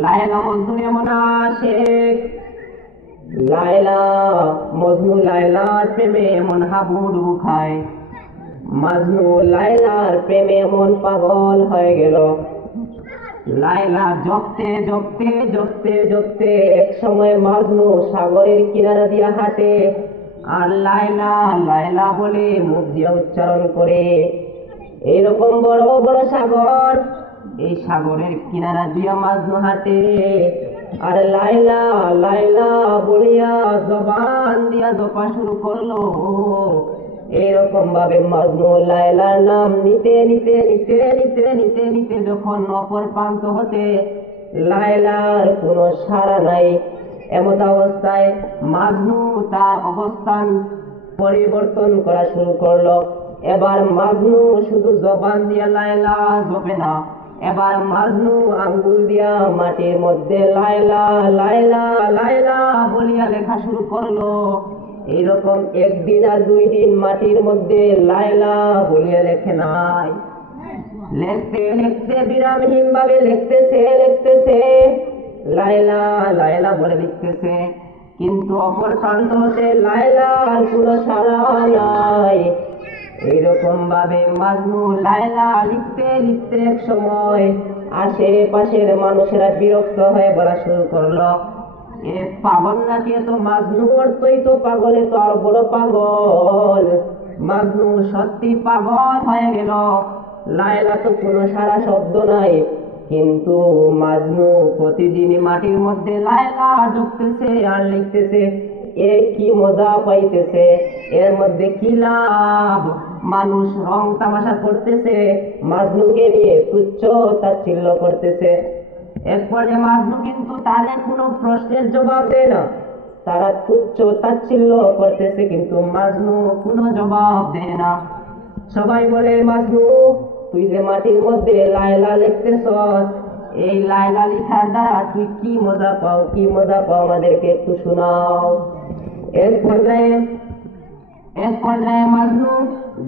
লায়লা মজনু এমন আশেক, লায়লা মজনু লায়লার প্রেমে এমন হাবুডুবু খায়, মাজনু লায়লার প্রেমে এমন পাগল হয়ে গেল। লায়লা জপতে জপতে জপতে জপতে এক সময় মাজনু সাগরের কিনারা দিয়া হাঁটে, আর লায়লা লায়লা বলে মুখ দিয়া উচ্চারণ করে। এইরকম বড় বড় সাগর, এই সাগরের কিনারা দিয়া মাজনু হাঁটে, আর লায়লা লায়লা বলিয়া জবান দিয়া জপা শুরু করলো। এরকম ভাবে মাজনু লায়লার নাম নিতে নিতে নিতে নিতে নিতে নিতে যখন অপর প্রান্ত হতে লায়লার কোনো সাড়া নাই, এমত অবস্থায় মাজনু তার অবস্থান পরিবর্তন করা শুরু করলো। এবার মাজনু শুধু জবান দিয়া লায়লা জপে না, এবার মাজনু আঙ্গুল দিয়া মাটির মধ্যে লায়লা লায়লা লায়লা বলিয়া লেখা শুরু করলো। এইরকম একদিন আর 2 দিন মাটির মধ্যে লায়লা বলিয়া লেখে নাই। লিখতে লিখতে বিরামহীন ভাবে লিখতেছে লায়লা লায়লা বলে লিখতেছে, কিন্তু অপর প্রান্ত হতে লায়লার কোনো সাড়া নাই। এইরকম ভাবে মাজনু লায়লা লিখতে লিখতে এক সময় আশেপাশের মানুষেরা বিরক্ত হয়ে বলা শুরু করলো, এ পাগল নাকি? তো মাজনু অর্থই তো পাগলে তো আর বড় পাগল। মাজনু সত্যি পাগল হয়ে গেল। লায়লা তো কোনো সারা শব্দ নাই, কিন্তু মাজনু প্রতিদিনই মাটির মধ্যে লায়লা ঢুকতেছে আর লিখতেছে। এ কি মজা পাইতেছে, এর মধ্যে কি লাভ? মানুষ রং তামাশা করতেছে, মাজনুকে নিয়ে তুচ্ছ তাচ্ছিল্য করতেছে। এরপরে মাজনু কিন্তু তাদের কোনো প্রশ্নের জবাব দেয় না, তারা তুচ্ছ তাচ্ছিল্য করতেছে, কিন্তু মাজনু কোনো জবাব দেয় না। সবাই বলে, মাজনু তুই যে মাটির মধ্যে লায়লা লিখতেছস, এই লায়লা লিখার দ্বারা তুই কি মজা পাও, কি মজা পাও আমাদেরকে একটু শোনাও। এক পর্যায়ে মাজনু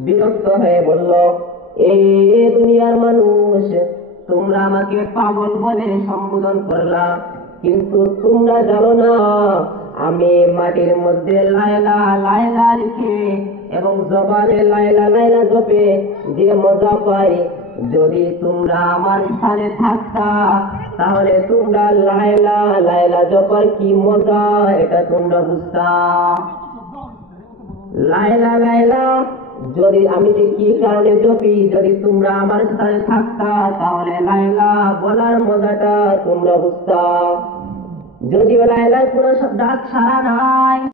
বিরক্ত হয়ে বলল, এই দুনিয়ার মানুষ, তোমরা আমাকে পাগল বলে সম্বোধন করলা, কিন্তু তোমরা জানো না আমি মাটির মধ্যে লায়লা লায়লা লিখে এবং জবানে লায়লা লায়লা জপে যে মজা পাই, যদি তোমরা আমার স্থানে থাকতা তাহলে তোমরা লায়লা লায়লা জপার কি মজা এটা তোমরা বুঝতা। লায়লা লায়লা যদি আমি যে কি কারণে জপি, যদি তোমরা আমার স্থানে থাকতা তাহলে লায়লা বলার মজাটা তোমরা বুঝতা। যদিও লায়লার কোনো ডাক সাড়া নাই,